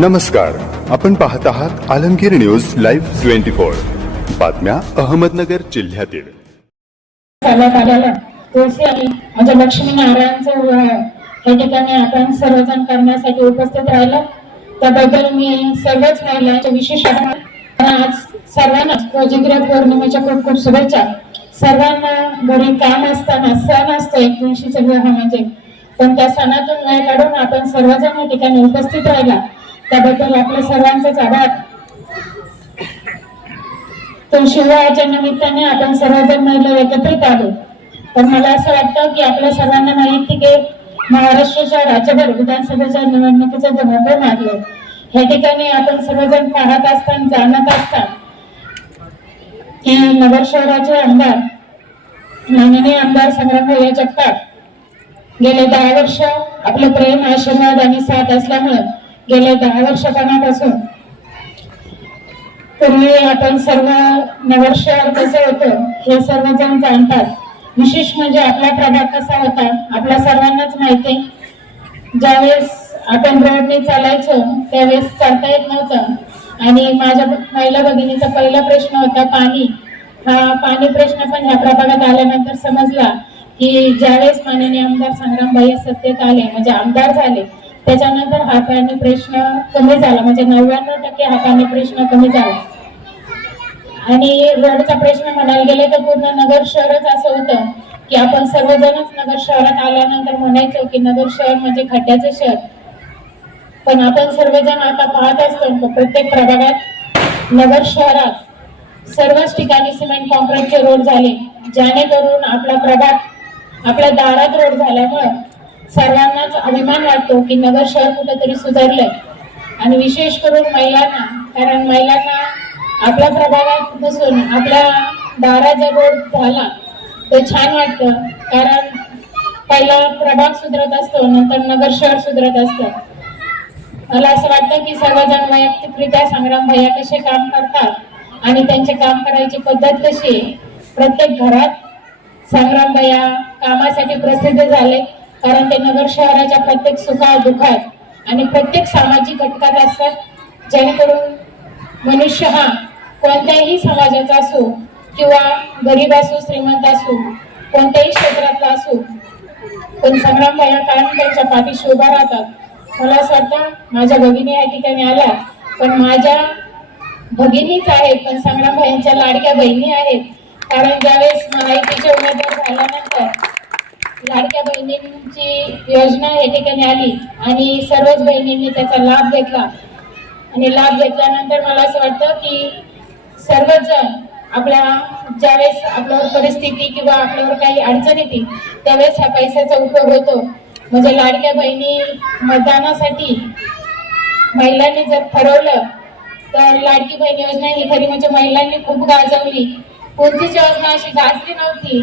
नमस्कार. आपण पाहत आहात Alamgir news live twenty four. बातम्या अहमदनगर जिल्ह्यातील. चालत आलेला तुळशी आणि माझ्या लक्ष्मी नारायणचं या ठिकाणी आपण सर्वजण करण्यासाठी उपस्थित राहिलो. त्याबद्दल मी सर्वच महिलांच्या विशेष आज सर्वांना कोजिग्रह पौर्णिमेच्या खूप खूप शुभेच्छा. सर्वांना घरी काम असताना सण असतो एक तुळशीचा विवाह म्हणजे. पण त्या सणातून वेळ काढून आपण सर्वजण या ठिकाणी उपस्थित राहिला. त्याबद्दल आपल्या सर्वांचाच आभार. तर शिवरायाच्या निमित्ताने आपण सर्वजण महिला एकत्रित आलो तर मला असं वाटतं की आपल्या सर्वांना माहिती की महाराष्ट्राच्या राज्यभर विधानसभेच्या निवडणुकीचं जे मोठं मागलं या ठिकाणी आपण सर्वजण पाहत असताना जाणत असता की नगर शहराचे आमदार माननीय आमदार संग्रामभाई जगताप गेले दहा वर्ष आपलं प्रेम आशीर्वाद आणि साथ असल्यामुळे गेल्या दहा वर्षापासून पूर्वी आपण सर्व नगर शहर कसं होतं हे सर्वजण जाणतात. विशेष म्हणजे आपला प्रभाग कसा होता आपल्या सर्वांनाच माहिती. ज्यावेळेस आपण रोडने चालायचो त्यावेळेस चालता येत नव्हतं. आणि माझ्या महिला भगिनीचा पहिला प्रश्न होता पाणी. हा पाणी प्रश्न पण ह्या प्रभागात आल्यानंतर समजला की ज्यावेळेस माननीय आमदार संग्रामभाई सत्तेत आले म्हणजे आमदार झाले त्याच्यानंतर हाताने प्रश्न कमी झाला. म्हणजे नव्याण्णव टक्के हाताने प्रश्न कमी झाला. आणि रोडचा प्रश्न म्हणायला गेले तर पूर्ण नगर शहरच असं होतं की आपण सर्वजणच नगर शहरात आल्यानंतर म्हणायचो की नगर शहर म्हणजे खड्ड्याचं शहर. पण आपण सर्वजण आता पाहत असतो प्रत्येक प्रभागात नगर शहरात सर्वच ठिकाणी सिमेंट कॉन्क्रीटचे रोड झाले. जेणेकरून आपला प्रभाग आपल्या दारात रोड झाल्यामुळं सर्वांनाच अभिमान वाटतो की नगर शहर कुठेतरी सुधारलंय. आणि विशेष करून महिलांना कारण महिलांना आपल्या प्रभागात बसून आपल्या दाराचा रोड झाला तर छान वाटतं. कारण पहिला प्रभाग सुधरत असतो नंतर नगर शहर सुधरत असतं. मला असं वाटतं की सर्वजण वैयक्तिकरित्या संग्राम भैया कसे काम करतात आणि त्यांचे काम करायची पद्धत कशी आहे? प्रत्येक घरात संग्राम भैया कामासाठी प्रसिद्ध झाले. कारण ते नगर शहराच्या प्रत्येक सुखा दुःखात आणि प्रत्येक सामाजिक घटकात असतात. जेणेकरून मनुष्य हा कोणत्याही समाजाचा असो किंवा गरीब असो श्रीमंत असो कोणत्याही क्षेत्रातला असो पण संग्राम भैया कायम त्यांच्या पाठीशी उभा राहतात. मला असं वाटतं माझ्या भगिनी या ठिकाणी आल्या पण माझ्या भगिनीच आहेत पण संग्राम भाईंच्या लाडक्या बहिणी आहेत. कारण ज्यावेळेस महायुतीचे उमेदवार झाल्यानंतर लाडक्या बहिणींची योजना या ठिकाणी आली आणि सर्वच बहिणींनी त्याचा लाभ घेतला. आणि लाभ घेतल्यानंतर मला असं वाटतं की सर्वजण आपल्या ज्यावेळेस आपल्यावर परिस्थिती किंवा आपल्यावर काही अडचण येते त्यावेळेस ह्या पैशाचा उपयोग होतो. म्हणजे लाडक्या बहिणी मतदानासाठी महिलांनी जर ठरवलं तर लाडकी बहीण योजना ही खरी म्हणजे महिलांनी खूप गाजवली. कोणतीच योजना अशी गाजली नव्हती.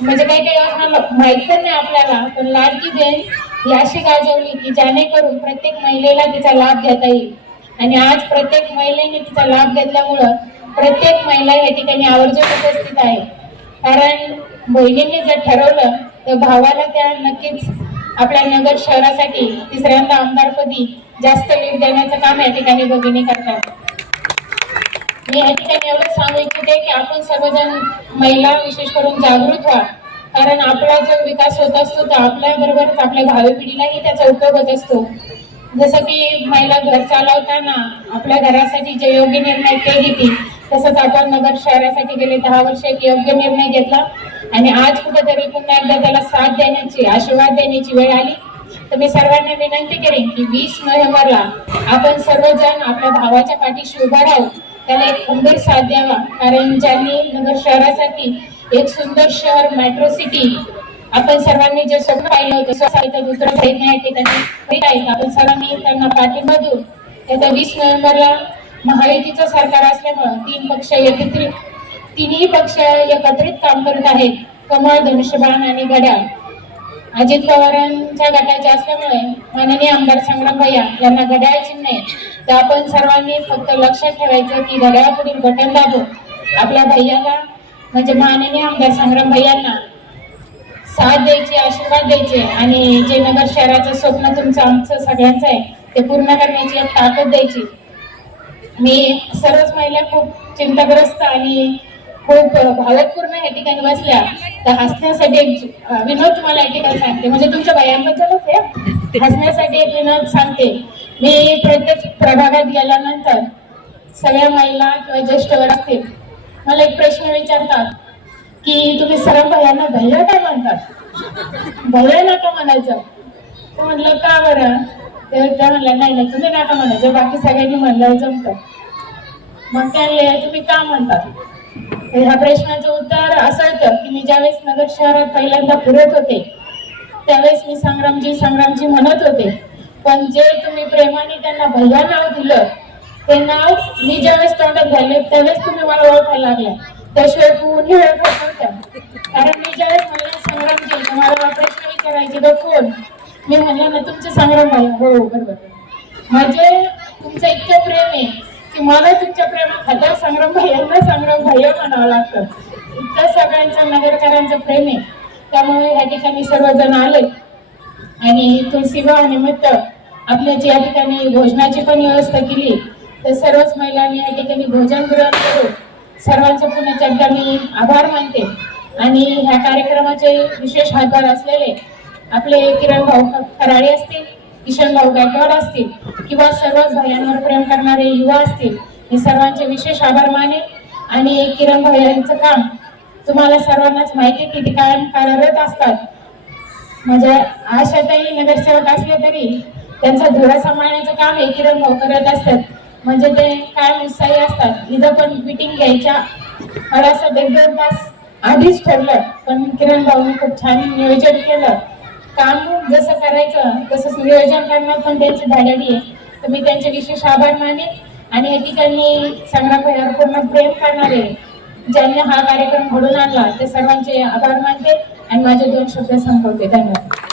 म्हणजे काही काही योजना पण नाही आपल्याला पण लाडकी बहीण ही अशी गाजवली की जेणेकरून प्रत्येक महिलेला तिचा लाभ घेता येईल. आणि आज प्रत्येक महिलेने तिचा लाभ घेतल्यामुळं प्रत्येक महिला या ठिकाणी आवर्जून उपस्थित आहे. कारण बहिणींनी जर ठरवलं तर भावाला त्या नक्कीच आपल्या नगर शहरासाठी तिसऱ्यांदा आमदारपदी जास्त लीड देण्याचं काम या ठिकाणी भगिनी करतात. मी या ठिकाणी एवढंच सांगू इच्छिते की आपण सर्वजण महिला विशेष करून जागृत व्हा. कारण आपला जो विकास होत असतो तर आपल्या बरोबरच आपल्या भावी पिढीलाही त्याचा उपयोग होत असतो. जसं की महिला घर चालवताना आपल्या घरासाठी जे योग्य निर्णय ते घेतील. तसंच आपण नगर शहरासाठी गेले दहा वर्ष एक योग्य निर्णय घेतला. आणि आज कुठेतरी पुन्हा एकदा त्याला साथ देण्याची आशीर्वाद देण्याची वेळ आली. तर मी सर्वांना विनंती करेन की वीस नोव्हेंबरला आपण सर्वजण आपल्या भावाच्या पाठीशी उभा राहू. त्याला एक खंबीर साथ द्यावा. कारण ज्यांनी नगर शहरासाठी एक सुंदर शहर मेट्रो सिटी आपण सर्वांनी जे स्वप्न पाहिलं होतं स्वतः दुसरं प्रयत्न आहे ते त्यांनी आहे आपण सर्वांनी त्यांना पाठिंबा देऊ. त्याचा वीस नोव्हेंबरला महायुतीचं सरकार असल्यामुळं तीन पक्ष एकत्रित तिन्ही पक्ष एकत्रित काम करत आहेत. कमळ धनुष्यबाण आणि घड्याळ. अजित पवारांच्या गटाचे असल्यामुळे माननीय आमदार संग्राम भैया यांना घड्याळ चिन्ह आहे. तर आपण सर्वांनी फक्त लक्षात ठेवायचं की घड्याळापुढील बटन दाबून आपल्या भैयाला म्हणजे माननीय आमदार संग्राम भैयांना साथ द्यायची आशीर्वाद द्यायचे आणि जे नगर शहराचं स्वप्न तुमचं आमचं सगळ्यांचं आहे ते पूर्ण करण्याची ताकद द्यायची. मी सर्वच महिला खूप चिंताग्रस्त आणि खूप भावपूर्ण या ठिकाणी बसल्या तर हसण्यासाठी एक विनोद तुम्हाला या ठिकाणी सांगते. म्हणजे तुमच्या बायांबद्दलच आहे. हसण्यासाठी एक विनोद सांगते. मी प्रत्येक प्रभागात गेल्यानंतर सगळ्या महिला किंवा ज्येष्ठवर असतील मला एक प्रश्न विचारतात की तुम्ही सर्व भयांना भैया काय म्हणतात? भैया नका म्हणायचं. तर म्हणलं का बरं? ते त्या म्हणल्या नाही ना तुम्ही नका म्हणायचं. बाकी सगळ्यांनी म्हणलं जमतं. मग त्यांना तुम्ही का म्हणतात? तर ह्या प्रश्नाचं उत्तर असं होतं की मी ज्यावेळेस नगर शहरात पहिल्यांदा फिरत होते त्यावेळेस मी संग्रामजी संग्रामजी म्हणत होते पण जे तुम्ही प्रेमाने त्यांना भैया नाव दिलं ते नाव मी ज्यावेळेस तोंडात घाले त्यावेळेस तुम्ही मला ओळखायला लागल्या. त्याशिवाय कोणी ओळखत नव्हत्या कारण मी ज्यावेळेस म्हणलं संग्रामजी तुम्हाला मला प्रश्न विचारायचे तर कोण मी म्हणलं ना तुमचे संग्राम भाई हो, बरोबर. म्हणजे तुमचं इतकं प्रेम आहे की मला तुमच्या प्रेमाखात्या संग्राम भैयांना संग्राम म्हणावं लागतं. इतकं सगळ्यांचं नगरकरांचं प्रेम आहे. त्यामुळे या ठिकाणी सर्वजण आले. आणि तुलसी निमित्त आपल्या ज्या या ठिकाणी भोजनाची पण व्यवस्था केली तर सर्वच महिलांनी या ठिकाणी भोजन ग्रहण करून सर्वांचं पुन्हा एकदा मी आभार मानते. आणि ह्या कार्यक्रमाचे विशेष हातभार असलेले आपले किरण भाऊ कराळे असतील किशन भाऊ गायकवाड असतील किंवा सर्वच भयांवर प्रेम करणारे युवा असतील हे सर्वांचे विशेष आभार माने आणि किरण भाऊ यांचं काम तुम्हाला सर्वांनाच माहिती आहे की ते कायम कार्यरत असतात. म्हणजे आशाताई नगरसेवक असले तरी त्यांचा धुरा सांभाळण्याचं काम हे किरण भाऊ करत असतात. म्हणजे ते कायम उत्साही असतात. इथं पण मिटिंग घ्यायच्या मला असं एक दोन तास आधीच ठरलं. पण किरण भाऊनी खूप छान नियोजन केलं. काम जसं करायचं तसंच नियोजन करणं पण त्यांची धाडणी आहे. तर मी त्यांचे विशेष आभार मानेन. आणि या ठिकाणी संग्राम पूर्ण प्रेम करणारे ज्यांनी हा कार्यक्रम घडून आणला ते सर्वांचे आभार मानते आणि माझे दोन शब्द संपवते. धन्यवाद.